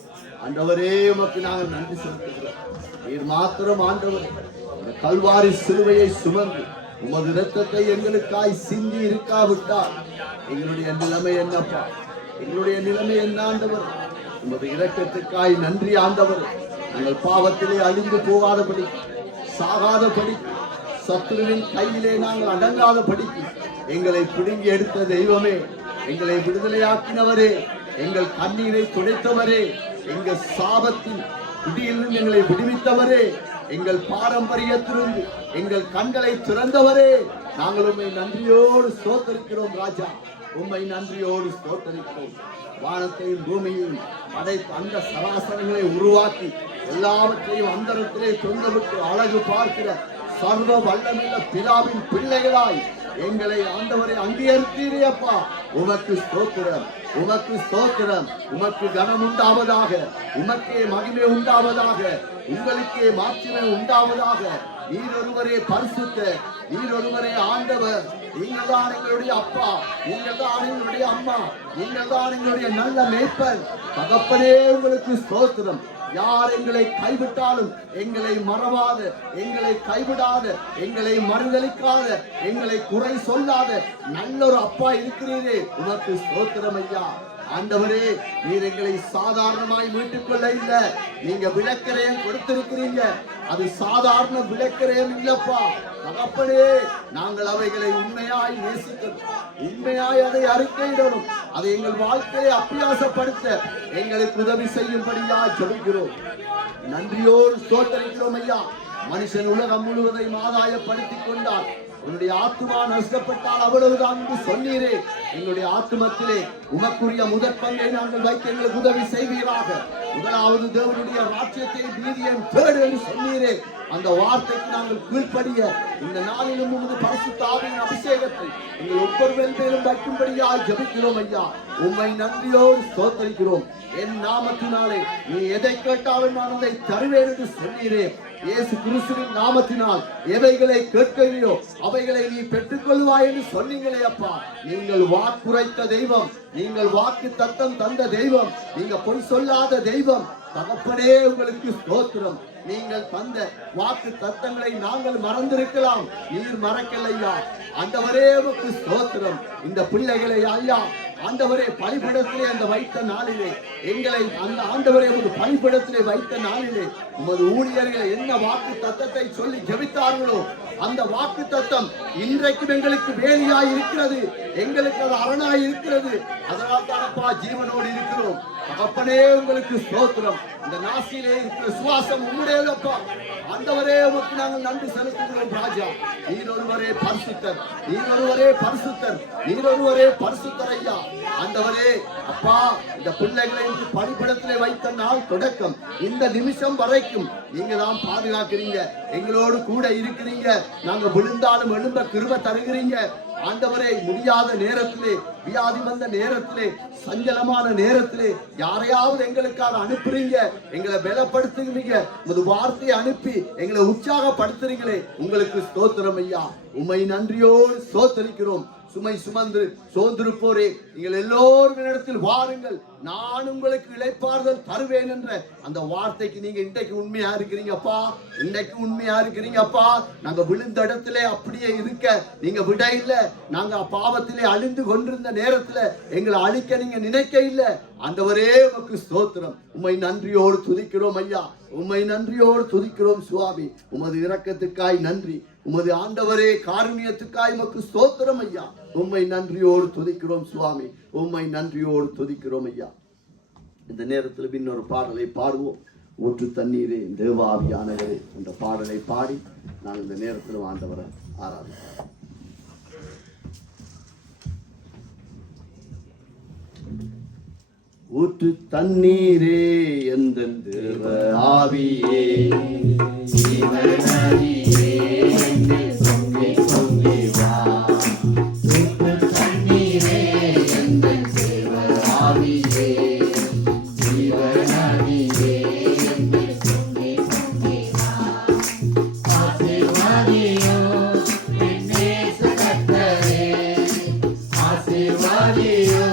ஆண்டவரே உமக்கு நாங்கள் நன்றி செலுத்துகிறோம். நீர் மாத்திரம் ஆண்டவரே இந்த கல்வாரி சிலுவையை சுமந்து உமது இரத்தத்தை எங்களுக்காய் சிந்தி இருக்காவிட்டால் எங்களுடைய நிலைமை என்னப்பா? எங்களுடைய நிலைமை என்ன ஆண்டவர்? உமது இரக்கத்துக்காய் நன்றி ஆண்டவர். நாங்கள் பாவத்திலே அழிந்து போகாதபடி, சாகாதபடி, சத்துருவின் கையிலே நாங்கள் அடங்காதபடிக்கு எங்களை பிடுங்கி எடுத்த தெய்வமே, எங்களை விடுதலையாக்கினவரே, எங்கள் கண்ணீரை துடைத்தவரே, எங்கள் சாபத்தின் குடியிலிருந்து எங்களை விடுவித்தவரே, எங்கள் பாரம்பரியத்திலிருந்து எங்கள் கண்களை திறந்தவரே, நாங்கள் உம்மை நன்றியோடு ஸ்தோத்தரிக்கிறோம் ராஜா. உம்மை நன்றியோடு ஸ்தோத்தரிக்கிறோம். வானத்தையும் பூமியையும் படைத்த அந்த சராசரங்களை உருவாக்கி எல்லாவற்றையும் அந்தரத்திலே தொங்கவிட்டு அழகு பார்க்கிற சர்வ வல்லமுள்ள பிதாவின் பிள்ளைகளாய் எங்களை ஆண்டவரை அங்கீகரித்தீரே அப்பா. உமக்கு ஸ்தோத்திரம், உமக்கு ஸ்தோத்திரம். உமக்கு கனம் உண்டாவதாக, உமக்கே மகிமை உண்டாவதாக, உங்களுக்கே மாட்சிமை உண்டாவதாக. நீர் ஒருவரே பரிசுத்த, நீர் ஒருவரே ஆண்டவர். நீங்கள் தான் எங்களுடைய அப்பா, நீங்கள் தான் எங்களுடைய அம்மா, நீங்கள் தான் எங்களுடைய நல்ல மேய்ப்பர். தகப்பனே உங்களுக்கு ஸ்தோத்திரம். யார் எங்களை கைவிட்டாலும் எங்களை மறவாத, எங்களை கைவிடாத, எங்களை மறுதலிக்காத, எங்களை குறை சொல்லாத நல்ல ஒரு அப்பா இருக்கிறீரே, உமக்கு ஸ்தோத்திரம் ஐயா. ஆண்டவரே, நீர் எங்களை சாதாரணமாய் மீட்டுக் கொள்ள இல்ல, நீங்க விளக்கரையும் கொடுத்திருக்கிறீங்க. அது சாதாரண விளக்கரையும் இல்லப்பா தகப்பனே. நாங்கள் அவைகளை உண்மையாய் நேசிக்கணும், உண்மையாய் அதை அறிக்கையிடணும், அதை எங்கள் வாழ்க்கையை அபியாசப்படுத்த எங்களுக்கு உதவி செய்யும்படியா ஜெபிக்கிறோம். நன்றியோடு ஸ்தோத்திரிக்கிறோம் ஐயா. மனுஷன் உலகம் முழுவதையும் ஆதாயப்படுத்திக் கொண்டால் உன்னுடைய ஆத்துமா நஷ்டப்பட்டால் அவ்வளவுதான் என்று சொன்னீரே. எங்களுடைய ஆத்துமத்திலே உமக்குரிய முதற் பங்கை நாங்கள் வைக்க எங்களுக்கு உதவி செய்வீராக. முதலாவது தேவனுடைய ராஜ்யத்தை நீதியையும் தேடு என்று சொன்னீரே. அந்த வார்த்தைக்கு நாங்கள் கீழ்ப்படிய இந்த நாளிலும் உமது பரிசுத்த ஆவியின் அபிஷேகத்தை எங்கள் ஒவ்வொரு மேலும் வைக்கும்படியாய் ஜெபிக்கிறோம் ஐயா. உம்மை நன்றியோடு ஸ்தோத்திரிக்கிறோம். என் நாமத்தினாலே நீ எதை கேட்டாலும் நான் அதை தருவேன் என்று சொன்னீரே. இயேசு கிறிஸ்துவின் நாமத்தினால் எவைகளை கேட்கிறீரோ அவைகளை நீ பெற்றுக்கொள்வாய் என்று சொன்னீங்களே அப்பா. நீங்கள் வாக்குரைத்த தெய்வம், நீங்கள் வாக்கு தத்தம் தந்த தெய்வம், நீங்க பொய் சொல்லாத தெய்வம். தகப்பனே உங்களுக்கு ஸ்தோத்திரம். நீங்கள் தந்த வாக்கு தத்தங்களை நாங்கள் மறந்திருக்கலாம், நீர் மறக்கலையா. ஆண்டவரே உமக்கு ஸ்தோத்திரம். இந்த பிள்ளைகளை ஐயா ஆண்டவரே பலிபீடத்திலே அந்த வைத்த நாளிலே எங்களை அந்த ஆண்டவரே உமது பலிபீடத்திலே வைத்த நாளிலே உமது ஊழியர்களை என்ன வாக்கு தத்தத்தை சொல்லி ஜெபித்தார்களோ அந்த வாக்கு தத்தம் இன்றைக்கும் எங்களுக்கு வேலியாய் இருக்கிறது, எங்களுக்கு அது அரணாய் இருக்கிறது. அதனால் தானப்பா ஜீவனோடு இருக்கிறோம். அப்பனே உங்களுக்கு ஸ்தோத்திரம். இந்த நாசியிலே இருக்கிற சுவாசம் உம்முடையதப்பா. ஆண்டவரே உமக்கு நாங்கள் நன்றி செலுத்துகிறோம் ராஜா. நீர் ஒருவரே பரிசுத்தர், நீர் ஒருவரே பரிசுத்தர், நீர் ஒருவரே பரிசுத்தர் ஐயா. ஆண்டவரே அப்பா இந்த பிள்ளைகளை பலிபீடத்திலே வைத்த நாள் தொடக்கம் இந்த நிமிஷம் வரைக்கும் நீங்க தான் பாதுகாக்கிறீங்க, எங்களோடு கூட இருக்கிறீங்க. நாங்க விழுந்தாலும் எழும்ப கிருபை தருகிறீங்க. ஆண்டவரே முடியாத நேரத்திலே, வியாதி வந்த நேரத்திலே, சஞ்சலமான நேரத்திலே யாரையாவது எங்களுக்காக அனுப்புறீங்க, எங்களை பலப்படுத்துகிறீங்க, உமது வார்த்தையை அனுப்பி எங்களை உற்சாகப்படுத்துறீங்களே, உங்களுக்கு ஸ்தோத்திரம் ஐயா. உம்மை நன்றியோடு ஸ்தோத்திரிக்கிறோம். சுமை சுமந்து சோர்ந்திருப்போரே நீங்கள் எல்லோரும் இடத்தில் வாருங்கள், நான் உங்களுக்கு இளைப்பாறுதல் தருவேன் என்ற அந்த வார்த்தைக்கு நீங்க இன்றைக்கு உண்மையா இருக்கிறீங்கப்பா. இன்றைக்கு உண்மையா இருக்கிறீங்கப்பா. நாங்க விழுந்த இடத்திலே அப்படியே இருக்க நீங்க விட இல்லை. நாங்க பாவத்திலே அழிந்து கொண்டிருந்த நேரத்துல எங்களை அழிக்க நீங்க நினைக்க இல்லை. ஆண்டவரே உமக்கு ஸ்தோத்திரம். உம்மை நன்றியோடு துதிக்கிறோம் ஐயா. உம்மை நன்றியோடு துதிக்கிறோம் சுவாமி. உமது இரக்கத்துக்காய் நன்றி. உமது ஆண்டவரே காருண்யத்துக்காய் உமக்கு ஸ்தோத்திரம் ஐயா. உம்மை நன்றியோடு துதிக்கிறோம் சுவாமி. உம்மை நன்றியோடு துதிக்கிறோம் ஐயா. இந்த நேரத்தில் இன்னொரு பாடலை பாடுவோம். ஊற்று தண்ணீரே தேவாவியானவரே என்ற பாடலை பாடி நான் இந்த நேரத்தில் ஆண்டவரை ஆராதிக்கிறேன். ஊற்று தண்ணீரே எந்த தேவ ஆவியே ஜீவநதியே பொங்கி பொங்கி வா. ஊற்று தண்ணீரே எந்த தேவ ஆவியே ஜீவநதியே பொங்கி பொங்கி வா. ஆசீர்வாதியோ நேச கர்த்தரே, ஆசீர்வாதியோ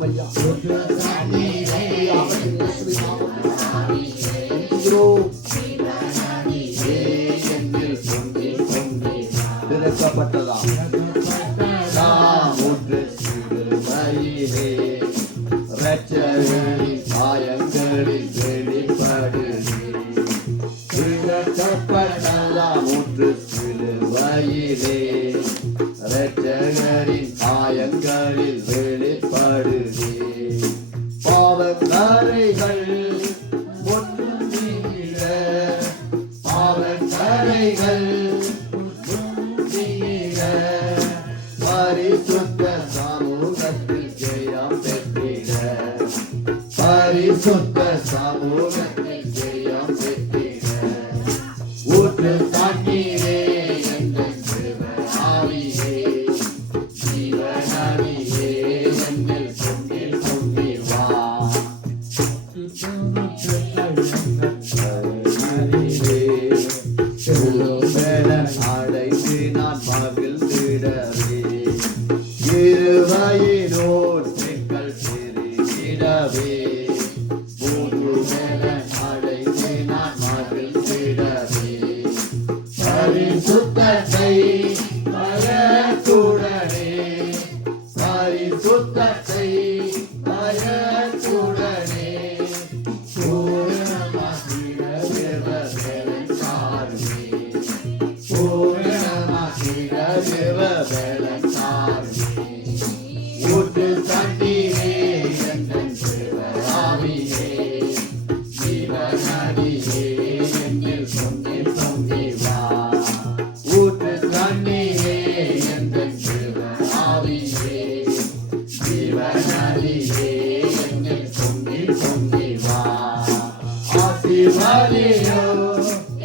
செபிக்கிறோம் ஐயா. திறக்கப்பட்டதா ஊற்று சிலுவையிலே இரட்சகரின் காயங்களில் வெளிப்படுதே. திறக்கப்பட்டதா ஊற்று சிலுவையிலே இரட்சகரின் காயங்களில் வெளிப்படுதே. பாவக்கரைகள் ஒன்றும் நீங்கிட, பாவக்கரைகள் பரிசுத்த சமூகத்தில் ஜெயம் பெற்றிட, பரிசுத்த சமூகத்தில் ஜெயம் பெற்றிட. ஊற்று தண்ணீரே எங்கள் ஆவியே, ஜீவனாவியே எங்கள் பொங்கில் பொங்கி வா. அடைந்து நான் மகிழ்ந்திடவே, இருவயினோர்கள் பெருகிடவே. அடைந்து நான் மகிழ்ந்திடவே, பரிசுத்தத்தை பயத்துடனே, பரிசுத்தத்தை பயத்துடனே. பூரணமாகிற தேவபலன் தாருமே, பூரணமாகிற தேவபலன் தாருமே. ஊற்று தண்ணீரே எங்கள் ஆவியே, ஜீவநதியே எங்கள் பொங்கி பொங்கி வா. ஊற்று தண்ணீரே எங்கள் ஆவியே, ஜீவநதியே எங்கள் பொங்கி பொங்கி வா. ஆசீர்வதியோ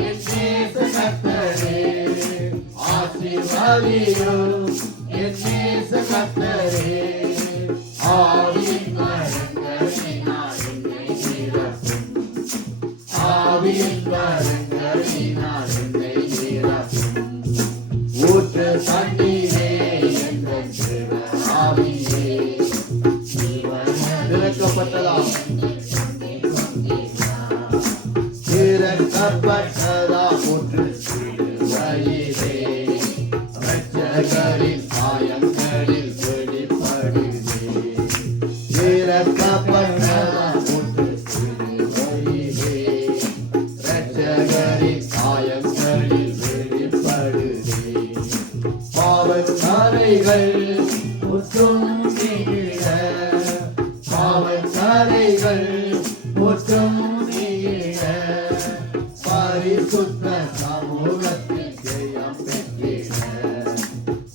என் நேச கர்த்தரே, ஆசீர்வதியோ என் நேச கர்த்தரே. ஆவியின் வரங்களினால் என்னை நிரப்பும், ஆவியின் வரங்களினால் என்னை நிரப்பும். ஊற்று தண்ணீரே எங்கள் ஆவியே, திறக்கப்பட்டதா திறக்கப்பட்டதா ஊற்று சிலுவையிலே இரட்சகரின் காயங்களில் வெளிப்படுதே. திறக்கப்பட்டதா ஊற்று சிலுவையிலே இரட்சகரின் காயங்களில் வெளிப்படுதே. பாவக்கரைகள் முற்றும் நீங்கிட, பாவக்கரைகள் முற்றும் நீங்கிட. பரிசுத்த சமூகத்தில் ஜெயம் பெற்றிட,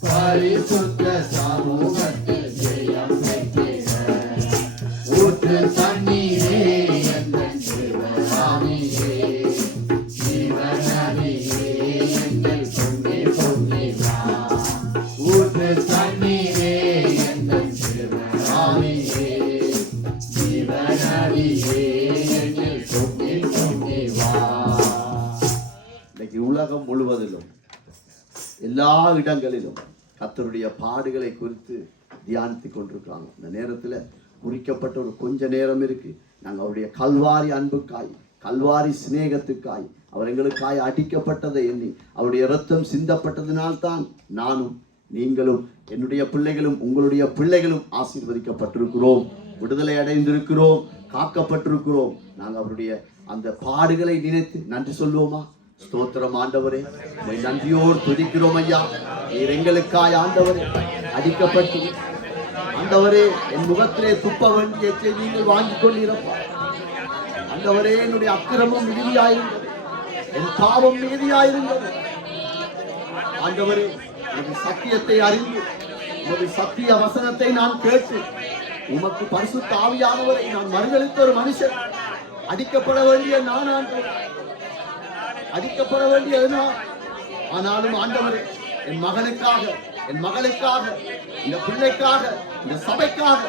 பரிசுத்த சமூகத்தில் ஜெயம் பெற்றிட. ஊற்று தண்ணீரே எங்கள் ஆவியே, ஜீவநதியே எங்கள் பொங்கி பொங்கி வா. ஊற்று தண்ணீரே எங்கள் ஆவியே, ஜீவநதியே எங்கள் பொங்கி பொங்கி வா. இன்னைக்கு உலகம் முழுவதிலும் எல்லா இடங்களிலும் கர்த்தருடைய பாடுகளை குறித்து தியானித்துக் கொண்டிருக்கிறாங்க. இந்த நேரத்தில் குறிக்கப்பட்ட ஒரு கொஞ்ச நேரம் இருக்கு. நாங்கள் அவருடைய கல்வாரி அன்புக்காய், கல்வாரி சிநேகத்துக்காய், அவர் எங்களுக்காய் அடிக்கப்பட்டதை எண்ணி அவருடைய இரத்தம் சிந்தப்பட்டதினால்தான் நானும் நீங்களும் என்னுடைய பிள்ளைகளும் உங்களுடைய பிள்ளைகளும் ஆசீர்வதிக்கப்பட்டிருக்கிறோம், விடுதலை அடைந்திருக்கிறோம், காக்கப்பட்டிருக்கிறோம். நாங்கள் அவருடைய அந்த பாடுகளை நினைத்து நன்றி சொல்லுவோமா? ஸ்தோத்திரம் ஆண்டவரே, நன்றியோடு துதிக்கிறோம் ஐயா. நீர் எங்களுக்காய் ஆண்டவரே அடிக்கப்பட்டு, ஆண்டவரே என் முகத்திலே துப்ப வேண்டிய நீங்கள் வாங்கிக் கொண்டிருப்பா. ஆண்டவரே என்னுடைய அக்கிரமம் மிகுதியாயிருந்தது, என் பாவம் மிகுதியாயிருந்தது. ஆண்டவரே உமது சத்தியத்தை அறிந்து, உமது சத்திய வசனத்தை நான் கேட்டு, உமக்கு பரிசுத்த ஆவியானவரை நான் மறுதலித்த ஒரு மனுஷன். அடிக்கப்பட வேண்டிய நான் ஆண்டவரே, அடிக்கப்பட வேண்டியது நான். ஆனாலும் ஆண்டவரே என் மகனுக்காக, என் மகளுக்காக, இந்த பிள்ளைக்காக, இந்த சபைக்காக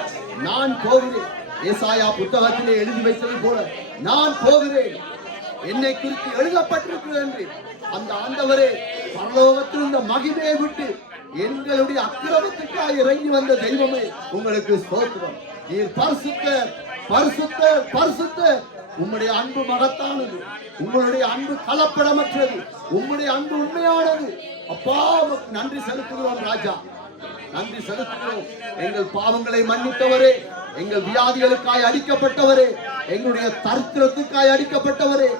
நான் போகிறேன். ஏசாயா புத்தகத்திலே எழுதி வைத்தது போல நான் போகிறேன், என்னை குறித்து எழுதப்பட்டிருக்கிறது என்று அந்த ஆண்டவரே பரலோகத்தில் இந்த மகிமையை விட்டு எங்களுடைய அக்கிரமத்துக்காக இறங்கி வந்த தெய்வமே உங்களுக்கு ஸ்தோத்திரம். நீர் பரிசுத்தர், பரிசுத்தர், பரிசுத்தர். உம்முடைய அன்பு மகத்தானது, உங்களுடைய அன்பு கலப்படமற்றது, உம்முடைய அன்பு உண்மையானது. அப்பா உமக்கு நன்றி செலுத்துகிறோம் ராஜா, நன்றி செலுத்துகிறோம். எங்கள் பாவங்களை மன்னித்தவரே, எங்கள் வியாதிகளுக்காய் அடிக்கப்பட்டவரே, எங்களுடைய தரித்திரத்துக்காய் அடிக்கப்பட்டவரே,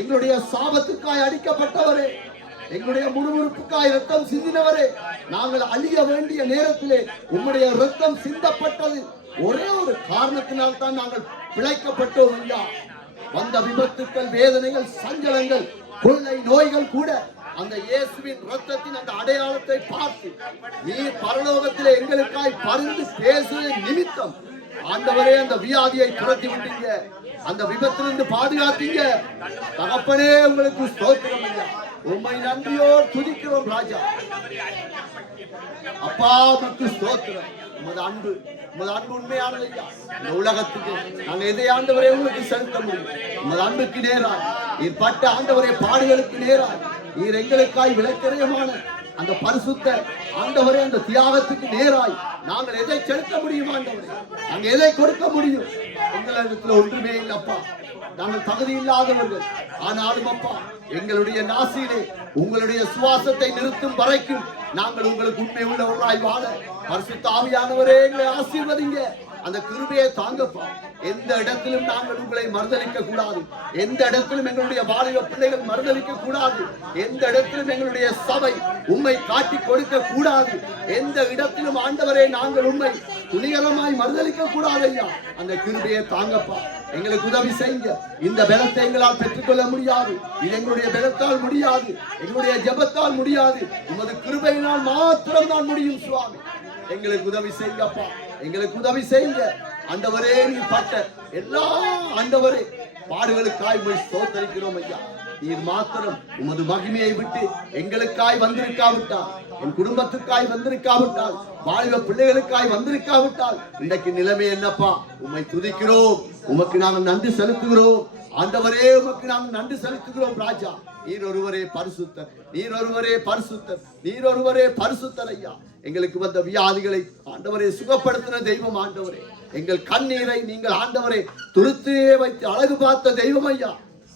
எங்களுடைய சாபத்துக்காய் அடிக்கப்பட்டவரே, எங்களுடைய முறுமுறுப்புக்காய் ரத்தம் சிந்தினவரே, நாங்கள் அழிய வேண்டிய நேரத்திலே உம்முடைய ரத்தம் சிந்தப்பட்டது ஒரே ஒரு காரணத்தினால் தான் நாங்கள் பிழைக்கப்பட்டோம் ஐயா. வந்த விபத்துக்கள், வேதனைகள், சஞ்சலங்கள், கொள்ளை நோய்கள் கூட அந்த இயேசுவின் ரத்தத்தின் அந்த அடையாளத்தை பார்த்து நீர் பரலோகத்திலே எங்களுக்காய் பரிந்து பேசுகிற நிமித்தம் ஆண்டவரே அந்த வியாதியை துரத்தி விட்டீங்க, அந்த விபத்திலிருந்து பாதுகாத்தீங்க. தகப்பனே உங்களுக்கு ஸ்தோத்திரம் ஐயா. உம்மை நன்றியோடு துதிக்கிறோம் ராஜா. அப்பா உமக்கு ஸ்தோத்திரம். உமது அன்பு, உமது அன்பு உண்மையானது ஐயா. இந்த உலகத்துக்கு நாங்க எதை ஆண்டவரே உங்களுக்கு செலுத்த முடியும்? உமது அன்புக்கு நேராய் நீர் பட்ட ஆண்டவரே பாடுகளுக்கு நேராய் நீர் எங்களுக்காய் விளக்கரியமான அந்த பரிசுத்த ஆண்டவரே அந்த தியாகத்துக்கு நேராய் நாங்கள் எதை செலுத்த முடியும் ஆண்டவரே? நாங்க எதை கொடுக்க முடியும்? எங்களிடத்துல ஒன்றுமே இல்லப்பா, நாங்கள் தகுதி இல்லாதவர்கள். ஆனாலும் அப்பா எங்களுடைய நாசியிலே உங்களுடைய சுவாசத்தை நிறுத்தும் வரைக்கும் நாங்கள் உங்களுக்கு உண்மை உள்ளவர்களாய் வாழ பரிசுத்த ஆவியானவரே எங்களை ஆசீர்வதிங்க. அந்த கிருபையை தாங்கப்பா. எந்த இடத்திலும் நாங்கள் உங்களை மறுதலிக்க கூடாது, எந்த இடத்திலும் எங்களுடைய வாலிப பிள்ளைகள் மறுதலிக்க கூடாது, எந்த இடத்திலும் எங்களுடைய சபை உண்மை காட்டி கொடுக்க கூடாது, எந்த இடத்திலும் ஆண்டவரே நாங்கள் உண்மை துணிகரமாய் மறுதலிக்க கூடாது ஐயா. அந்த கிருபையை தாங்கப்பா, எங்களுக்கு உதவி செய்யுங்க. இந்த பலத்தை எங்களால் பெற்றுக்கொள்ள முடியாது, இது எங்களுடைய பலத்தால் முடியாது, எங்களுடைய ஜெபத்தால் முடியாது, உமது கிருபையினால் மாத்திரம் தான் முடியும் சுவாமி. எங்களுக்கு உதவி செய்யுங்கப்பா, எங்களுக்கு உதவி செய்யுங்க ஆண்டவரே. நீ பட்ட எல்லா ஆண்டவரே பாடுகளுக்காய் ஸ்தோத்தரிக்கிறோம் ஐயா. நீர் மாத்திரம் உமது மகிமையை விட்டு எங்களுக்காய் வந்திருக்காவிட்டால், என் குடும்பத்துக்காய் வந்திருக்காவிட்டால், வாலிப பிள்ளைகளுக்காய் வந்திருக்காவிட்டால் இன்றைக்கு நிலைமை என்னப்பா? உம்மை துதிக்கிறோம், உமக்கு நாங்கள் நன்றி செலுத்துகிறோம் ஆண்டவரே, உமக்கு நாங்கள் நன்றி செலுத்துகிறோம் ராஜா. நீர் ஒருவரே பரிசுத்தர், நீர் ஒருவரே பரிசுத்தர், நீர் ஒருவரே பரிசுத்தர் ஐயா. எங்களுக்கு வந்த வியாதிகளை ஆண்டவரே சுகப்படுத்தின தெய்வம் ஆண்டவரே. எங்கள் கண்ணீரை நீங்கள் ஆண்டவரே துருத்தே வைத்து அழகு பார்த்த தெய்வம் ஐயா.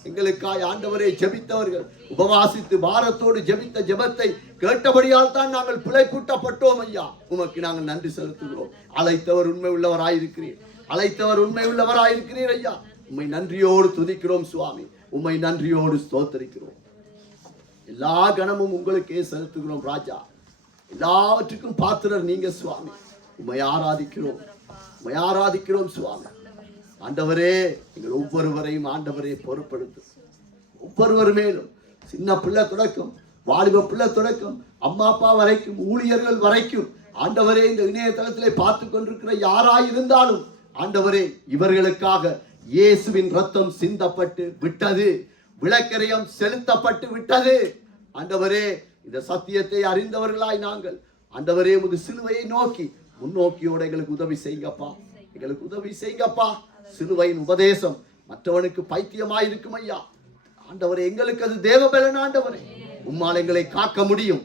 எங்களுக்காய் ஆண்டவரே ஜெபித்தவர்கள், உபவாசித்து பாரத்தோடு ஜெபித்த ஜெபத்தை கேட்டபடியால் தான் நாங்கள் பிழைப்பூட்டப்பட்டோம் ஐயா. உமக்கு நாங்கள் நன்றி செலுத்துகிறோம். அழைத்தவர் உண்மை உள்ளவராயிருக்கிறீர், அழைத்தவர் உண்மை உள்ளவராயிருக்கிறீர் ஐயா. உம்மை நன்றியோடு துதிக்கிறோம் சுவாமி, உம்மை நன்றியோடு ஸ்தோத்தரிக்கிறோம். எல்லா கணமும் உங்களுக்கே செலுத்துகிறோம் ராஜா. எல்லாவற்றுக்கும் பாத்திரர் நீங்க சுவாமி. உம்மை ஆராதிக்கிறோம், உம்மை ஆராதிக்கிறோம் சுவாமி. ஆண்டவரே எங்கள் ஒவ்வொருவரையும் ஆண்டவரே பொறுப்படுத்து. ஒவ்வொருவர் மேலும் சின்ன பிள்ளை தொடக்கம், வாலிப பிள்ளை தொடக்கம், அம்மா அப்பா வரைக்கும், ஊழியர்கள் வரைக்கும் ஆண்டவரே இந்த இணையதளத்திலே பார்த்து கொண்டிருக்கிற யாராயிருந்தாலும் ஆண்டவரே இவர்களுக்காக இயேசுவின் ரத்தம் சிந்தப்பட்டு விட்டது, விளக்கரியம் செலுத்தப்பட்டு விட்டது. ஆண்டவரே இந்த சத்தியத்தை அறிந்தவர்களாய் நாங்கள் ஆண்டவரே உமது சிலுவையை நோக்கி முன்னோக்கியோடு எங்களுக்கு உதவி செய்யுங்கப்பா, எங்களுக்கு உதவி செய்யுங்கப்பா. சிலுவையின் உபதேசம் மற்றவனுக்கு பைத்தியமாய் இருக்கும் ஐயா. ஆண்டவரே எங்களுக்கு அது தேவபலன் ஆண்டவரே. உம்மால் எங்களை காக்க முடியும்.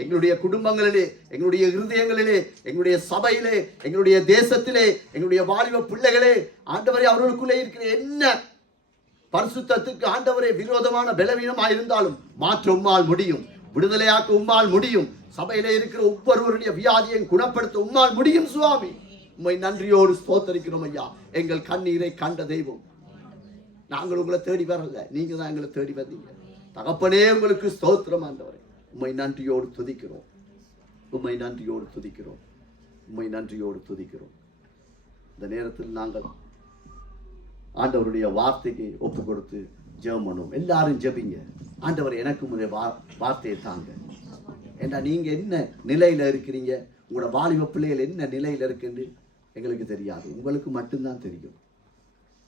எங்களுடைய குடும்பங்களிலே, எங்களுடைய இருதயங்களிலே, எங்களுடைய சபையிலே, எங்களுடைய தேசத்திலே, எங்களுடைய வாலிப பிள்ளைகளே ஆண்டவரே அவர்களுக்குள்ளே இருக்கிற என்ன பரிசுத்தத்துக்கு ஆண்டவரே விரோதமான பலவீனமாக இருந்தாலும் மாற்ற உம்மால் முடியும், விடுதலையாக்க உம்மால் முடியும். சபையிலே இருக்கிற ஒவ்வொருவருடைய வியாதியை குணப்படுத்த உம்மால் முடியும் சுவாமி. உம்மை நன்றியோடு ஸ்தோத்தரிக்கிறோம் ஐயா. எங்கள் கண்ணீரை கண்ட தெய்வம். நாங்கள் உங்களை தேடி வரல, நீங்க தான் எங்களை தேடி வந்தீங்க தகப்பனே. உங்களுக்கு ஸ்தோத்திரம் ஆண்டவரே. உம்மை நன்றியோடு துதிக்கிறோம், உம்மை நன்றியோடு துதிக்கிறோம், உம்மை நன்றியோடு துதிக்கிறோம். இந்த நேரத்தில் நாங்கள் ஆண்டவருடைய வார்த்தைக்கு ஒப்பு கொடுத்து ஜெபம் பண்ணுவோம். எல்லாரும் ஜெபிங்க. ஆண்டவர் எனக்கு உங்களுடைய வார்த்தையை தாங்க. ஏன்னா நீங்க என்ன நிலையில இருக்கிறீங்க, உங்களோட வாலிப பிள்ளைகள் என்ன நிலையில இருக்குன்னு எங்களுக்கு தெரியாது, உங்களுக்கு மட்டும்தான் தெரியும்.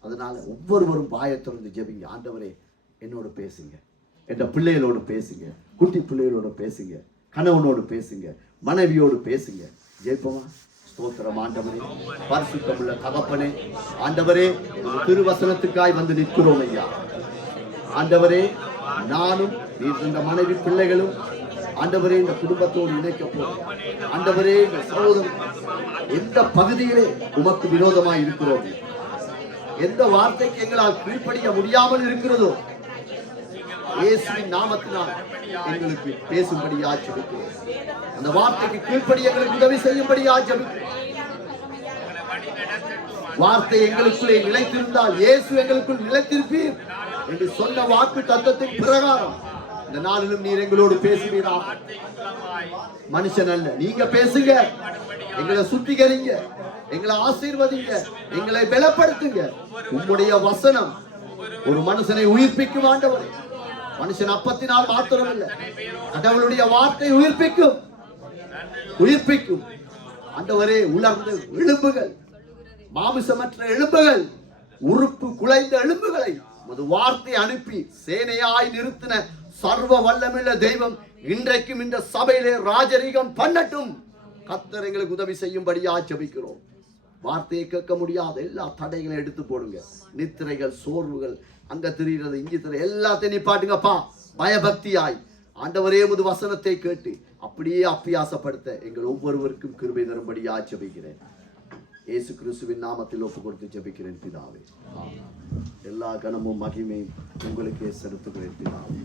அதனால ஒவ்வொருவரும் வாயை திறந்து ஜெபிங்க. ஆண்டவரே என்னோட பேசுங்க, என் பிள்ளைகளோடு பேசுங்க, குட்டி பிள்ளைகளோடு பேசுங்க, கணவனோடு பேசுங்க, மனைவியோடு பேசுங்க. ஜெயிப்போமா? ஸ்தோத்திரம் ஆண்டவரே. பரிசுத்தமுள்ள தகப்பனே ஆண்டவரே, திருவசனத்துக்காய் வந்து நிற்கிறோம் ஐயா. ஆண்டவரே நானும் இந்த மனைவி பிள்ளைகளும் ஆண்டவரே இந்த குடும்பத்தோடு இணைக்கப்போம். ஆண்டவரே இந்த சகோதரன் எந்த பகுதியிலே உமக்கு விரோதமாய் இருக்கிறோம், எந்த வார்த்தைக்கு எங்களால் கீழ்ப்படிய முடியாமல் இருக்கிறதோ இயேசுவின் நாமத்தினால் எங்களுக்கு பேசும்படியா ஜெபிக்கிறோம். அந்த வார்த்தைக்கு கீழ்ப்படி எங்களுக்கு உதவி செய்யும்படியா ஜெபிக்கிறோம். வார்த்தை எங்களுக்குள்ளே நிலைத்திருந்தால் இயேசு எங்களுக்குள் நிலைத்திருப்பீர் என்று சொன்ன வாக்கு தத்தத்தின் பிரகாரம் இந்த நாளிலும் நீர் எங்களோடு பேசுவீரா. மனுஷன் அல்ல, நீங்க பேசுங்க, எங்களை சுத்திகரிங்க, எங்களை ஆசீர்வதிங்க, எங்களை பலப்படுத்துங்க. உம்முடைய வசனம் ஒரு மனுஷனை உயிர்ப்பிக்கும் ஆண்டவரே. மனுஷன் அப்பத்தினால் மாத்திரமல்ல, கடவுளுடைய வார்த்தை உயிர்ப்பிக்கும் உயிர்ப்பிக்கும் ஆண்டவரே. உலர்ந்த எலும்புகள், மாமிசமற்ற எலும்புகள், உறுப்பு குலைந்த எலும்புகளை உமது வார்த்தை அனுப்பி சேனையாய் நிறுத்தின சர்வ வல்லமுள்ள தெய்வம் இன்றைக்கும் இந்த சபையிலே ராஜரீகம் பண்ணட்டும். கர்த்தர் எங்களுக்கு உதவி செய்யும்படியா ஜெபிக்கிறோம். வார்த்தையை கேட்க முடியாத எல்லா தடைகளை எடுத்து போடுங்க. நித்திரைகள், சோர்வுகள், அங்க தெரிகிறது, இங்க தெரியும், எல்லாத்தையும் நிப்பாட்டுங்கப்பா. பயபக்தியாய் ஆண்டவரே உமது வசனத்தை கேட்டு அப்படியே அப்பியாசப்படுத்த எங்கள் ஒவ்வொருவருக்கும் கிருபை தரும்படியா ஜெபிக்கிறேன். இயேசு கிறிஸ்துவின் நாமத்தில் ஒப்பு கொடுத்து ஜெபிக்கிறேன் பிதாவே. எல்லா கனமும் மகிமையும் உங்களுக்கே செலுத்துகிறேன் பிதாவே.